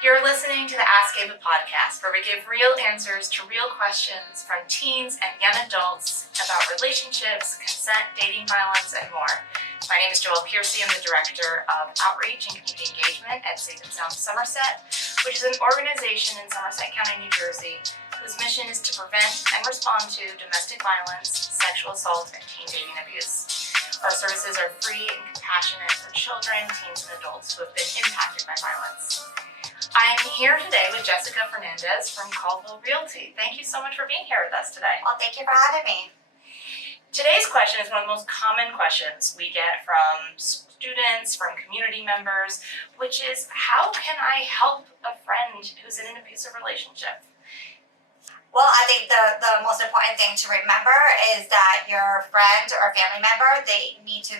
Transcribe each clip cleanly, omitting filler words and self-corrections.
You're listening to the Ask Ava podcast, where we give real answers to real questions from teens and young adults about relationships, consent, dating violence, and more. My name is Joelle Piercy. I'm the Director of Outreach and Community Engagement at Safe and Sound Somerset, which is an organization in Somerset County, New Jersey, whose mission is to prevent and respond to domestic violence, sexual assault, and teen dating abuse. Our services are free and compassionate for children, teens, and adults who have been impacted by violence. I am here today with Jessica Fernandez from Caldwell Realty. Thank you so much for being here with us today. Well, thank you for having me. Today's question is one of the most common questions we get from students, from community members, which is, how can I help a friend who's in an abusive relationship? Well, I think the most important thing to remember is that your friend or family member, they need to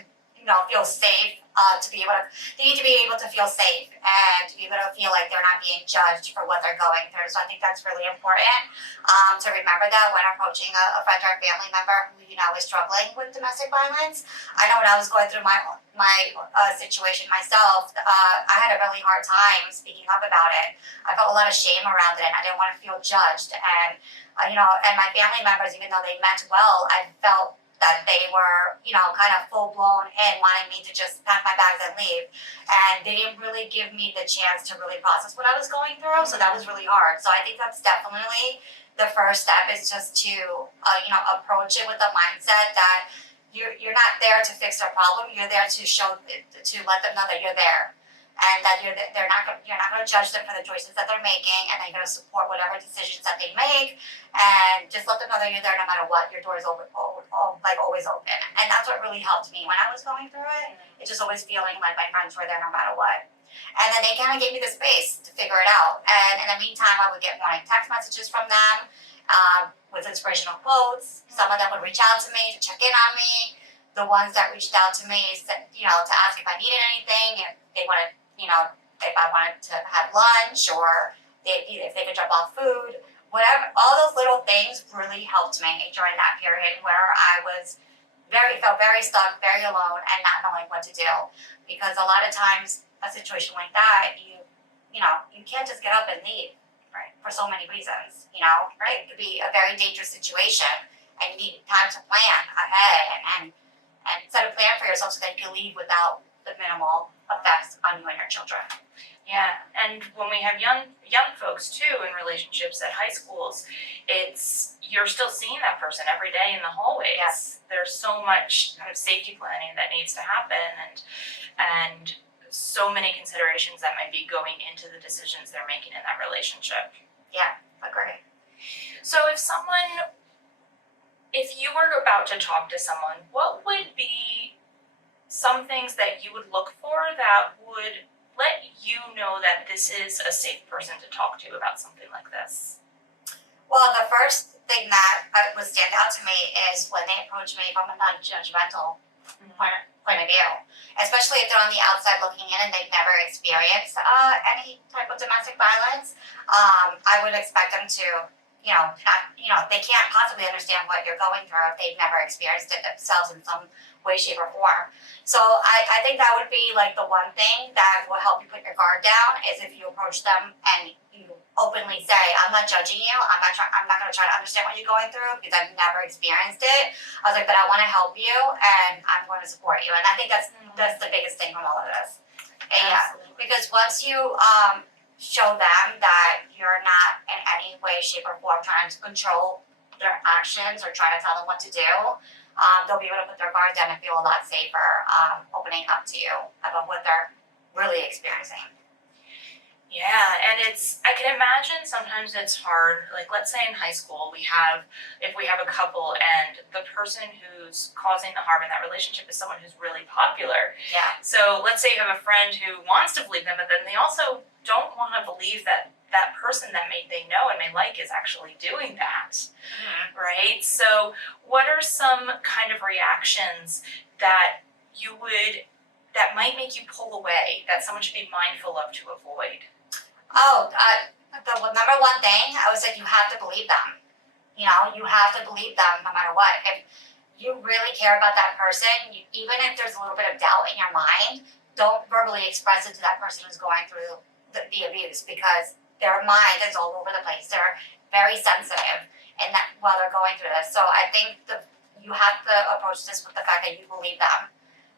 feel safe, they need to be able to feel safe and to be able to feel like they're not being judged for what they're going through. So I think that's really important to remember that when approaching a friend or a family member who is struggling with domestic violence. I know when I was going through my situation myself, I had a really hard time speaking up about it. I felt a lot of shame around it, and I didn't want to feel judged. And and my family members, even though they meant well, I felt that they were, kind of full-blown in wanting me to just pack my bags and leave. And they didn't really give me the chance to really process what I was going through, so that was really hard. So I think that's definitely the first step, is just to, approach it with the mindset that you're not there to fix their problem, you're there to let them know that you're there. And that you're not going to judge them for the choices that they're making, and then you're going to support whatever decisions that they make, and just let them know that you're there no matter what. Your door is open, always open, and that's what really helped me when I was going through it. It's just always feeling like my friends were there no matter what, and then they kind of gave me the space to figure it out. And in the meantime, I would get morning text messages from them with inspirational quotes. Some of them would reach out to me to check in on me. The ones that reached out to me said, to ask if I needed anything, if they wanted. If I wanted to have lunch, or if they could drop off food, whatever. All those little things really helped me during that period where I felt very stuck, very alone, and not knowing what to do. Because a lot of times, a situation like that, you can't just get up and leave, right? For so many reasons, right? It could be a very dangerous situation, and you need time to plan ahead and set a plan for yourself so that you can leave without the minimal effects on you and your children. Yeah, and when we have young folks too in relationships at high schools, you're still seeing that person every day in the hallways. Yes. There's so much kind of safety planning that needs to happen, and so many considerations that might be going into the decisions they're making in that relationship. Yeah, agree. So if you were about to talk to someone, what would be some things that you would look for that would let you know that this is a safe person to talk to about something like this? Well, the first thing that would stand out to me is when they approach me from a non-judgmental point of view, especially if they're on the outside looking in and they've never experienced any type of domestic violence. I would expect them to they can't possibly understand what you're going through if they've never experienced it themselves in some way, shape, or form. So I think that would be like the one thing that will help you put your guard down, is if you approach them and you openly say, I'm not judging you, I'm not going to try to understand what you're going through because I've never experienced it. I was like, but I want to help you and I'm going to support you. And I think that's the biggest thing from all of this. Yeah, because once you show them that you're not in any way, shape, or form trying to control their actions or trying to tell them what to do, they'll be able to put their guard down and feel a lot safer opening up to you about what they're really experiencing. Yeah, and I can imagine sometimes it's hard. Like, let's say in high school, if we have a couple and the person who's causing the harm in that relationship is someone who's really popular. Yeah. So let's say you have a friend who wants to believe them, but then they also don't want to believe that person that they know and may like is actually doing that, right? So what are some kind of reactions that might make you pull away, that someone should be mindful of to avoid? The number one thing, I would say, you have to believe them. You have to believe them no matter what. If you really care about that person, even if there's a little bit of doubt in your mind, don't verbally express it to that person who's going through the abuse because their mind is all over the place. They're very sensitive and that while they're going through this. So I think you have to approach this with the fact that you believe them.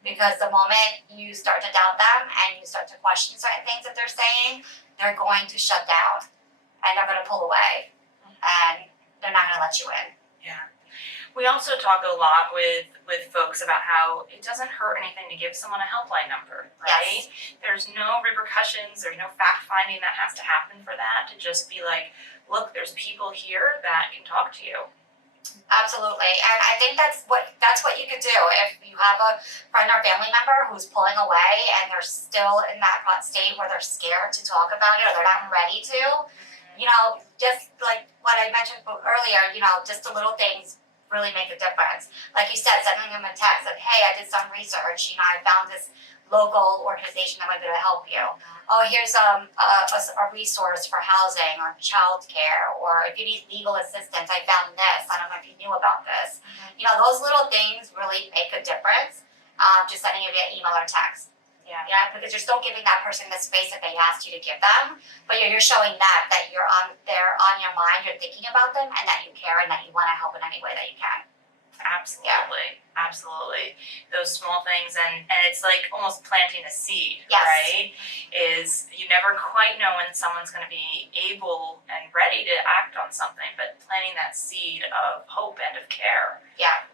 Because the moment you start to doubt them and you start to question certain things that they're saying, they're going to shut down and they're going to pull away and they're not going to let you in. Yeah. We also talk a lot with folks about how it doesn't hurt anything to give someone a helpline number, right? Yes. There's no repercussions, there's no fact finding that has to happen for that, to just be like, look, there's people here that can talk to you. Absolutely, and I think that's what you could do if you have a friend or family member who's pulling away and they're still in that state where they're scared to talk about it or they're not ready to. You know, just like what I mentioned earlier, you know, just the little things really make a difference. Like you said, sending them a text that, hey, I did some research. You know, I found this local organization that might be able to help you. Oh, here's a resource for housing or childcare, or if you need legal assistance, I found this. I don't know if you knew about this. You know, those little things really make a difference. Just sending it via email or text. Yeah, because you're still giving that person the space that they asked you to give them, but you're showing that they're on your mind, you're thinking about them, and that you care and that you want to help in any way that you can. Absolutely. Yeah. Absolutely. Those small things, and it's like almost planting a seed, yes. Right? Is you never quite know when someone's going to be able and ready to act on something, but planting that seed of hope and of care. Yeah,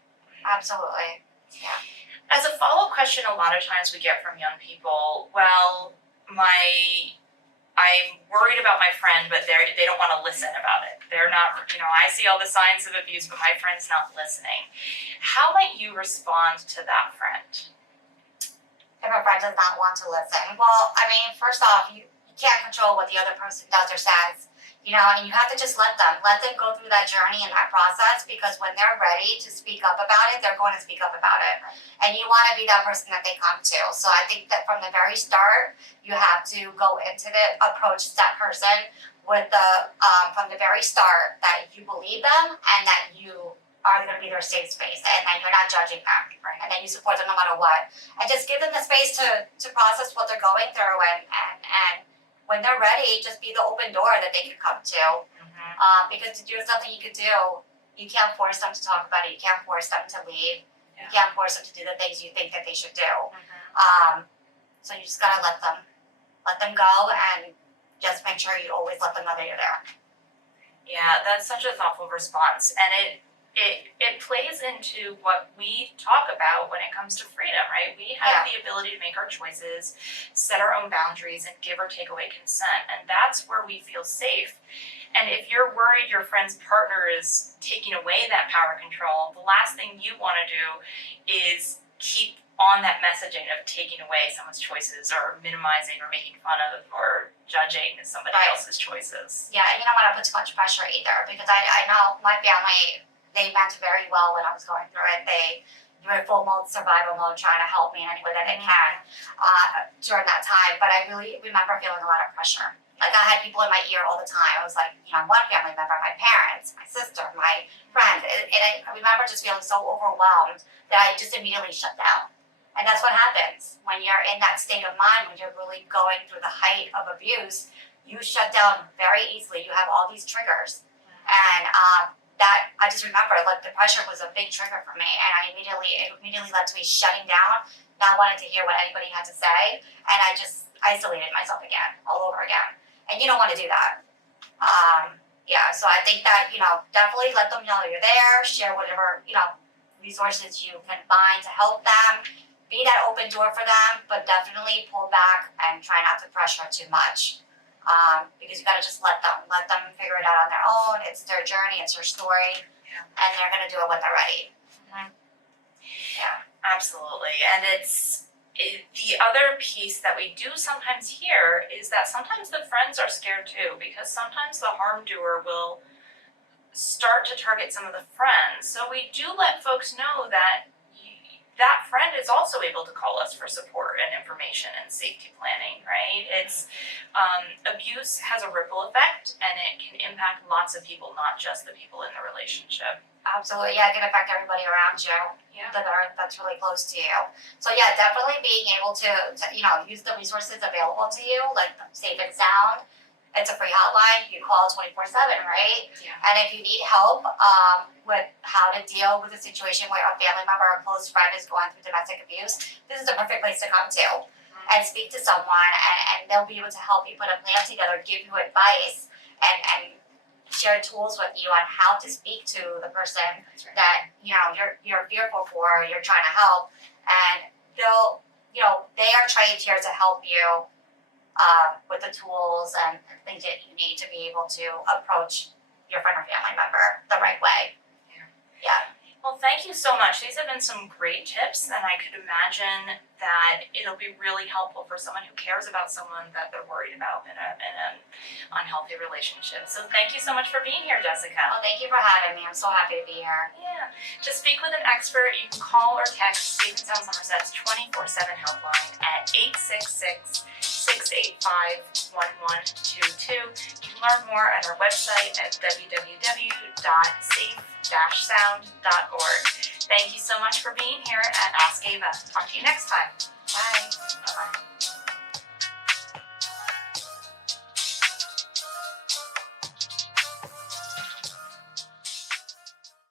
absolutely. Yeah. As a follow-up question, a lot of times we get from young people, well, I'm worried about my friend, but they don't want to listen about it. They're not, I see all the signs of abuse, but my friend's not listening. How might you respond to that friend? If a friend does not want to listen, well, I mean, first off, you can't control what the other person does or says, and you have to just let them go through that journey and that process, because when they're ready to speak up about it, they're going to speak up about it. And you want to be that person that they come to. So I think that from the very start, you have to go into approach that person with from the very start that you believe them and that you are going to be their safe space and that you're not judging them, right? And that you support them no matter what. And just give them the space to process what they're going through, and when they're ready, just be the open door that they can come to. Because there's nothing you could do. You can't force them to talk about it. You can't force them to leave. Yeah. You can't force them to do the things you think that they should do. So you just gotta let them go, and just make sure you always let them know that you're there. Yeah, that's such a thoughtful response, and it plays into what we talk about when it comes to freedom, right? We have the ability to make our choices, set our own boundaries, and give or take away consent, and that's where we feel safe. And if you're worried your friend's partner is taking away that power control, the last thing you want to do is keep on that messaging of taking away someone's choices or minimizing or making fun of or judging somebody else's choices. Yeah, and you don't want to put too much pressure either, because I know my family, they meant very well when I was going through it. They were in full mode, survival mode, trying to help me in any way that they can during that time. But I really remember feeling a lot of pressure. Like, I had people in my ear all the time. I was like, one family member, my parents, my sister, my friend. And I remember just feeling so overwhelmed that I just immediately shut down. And that's what happens when you're in that state of mind, when you're really going through the height of abuse. You shut down very easily. You have all these triggers. And that, I just remember, like, the pressure was a big trigger for me. And it immediately led to me shutting down, not wanting to hear what anybody had to say. And I just isolated myself again, all over again. And you don't want to do that. So I think that, definitely let them know you're there, share whatever, resources you can find to help them, be that open door for them, but definitely pull back and try not to pressure too much. Because you gotta just let them figure it out on their own. It's their journey, it's their story, and they're gonna do it when they're ready. Yeah. Absolutely. And the other piece that we do sometimes hear is that sometimes the friends are scared too, because sometimes the harm doer will start to target some of the friends. So we do let folks know that that friend is also able to call us for support and information and safety planning, right? It's abuse has a ripple effect, and it can impact lots of people, not just the people in the relationship. Absolutely, yeah, it can affect everybody around you Yeah. that's really close to you. So yeah, definitely being able to use the resources available to you, like Safe and Sound. It's a free hotline. You call 24/7, right? Yeah. And if you need help with how to deal with a situation where a family member or a close friend is going through domestic abuse, this is the perfect place to come to and speak to someone, and they'll be able to help you put a plan together, give you advice, and share tools with you on how to speak to the person That's right. that you're fearful for, you're trying to help, and they'll they are trained here to help you with the tools and things that you need to be able to approach your friend or family member the right way. Yeah. Well, thank you so much. These have been some great tips, and I could imagine that it'll be really helpful for someone who cares about someone that they're worried about in an unhealthy relationship. So thank you so much for being here, Jessica. Well, thank you for having me. I'm so happy to be here. Yeah. To speak with an expert, you can call or text Safe and Sound Somerset's 24/7 helpline at 866-685-1122. You can learn more at our website at www.safe-sound.org. Thank you so much for being here at Ask Ava. Talk to you next time. Bye. Bye-bye.